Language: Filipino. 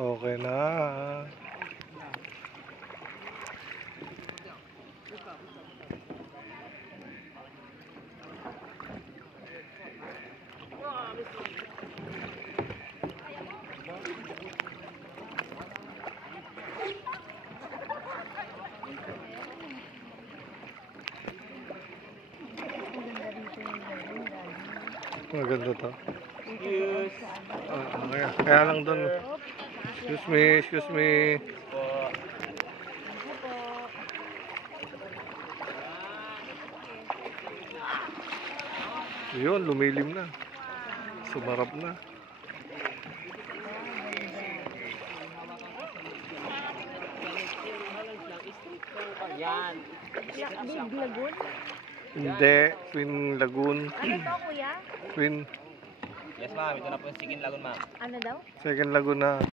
Okay na. Maganda to. Kaya lang doon. Excuse me, excuse me. Yun, lumilim na. Sumarap na. Yan. Big Lagoon? Hindi, Twin Lagoon. Ano to, kuya? Twin. Yes, ma'am. Ito na po yung Second Lagoon, ma'am. Ano daw? Second Lagoon na.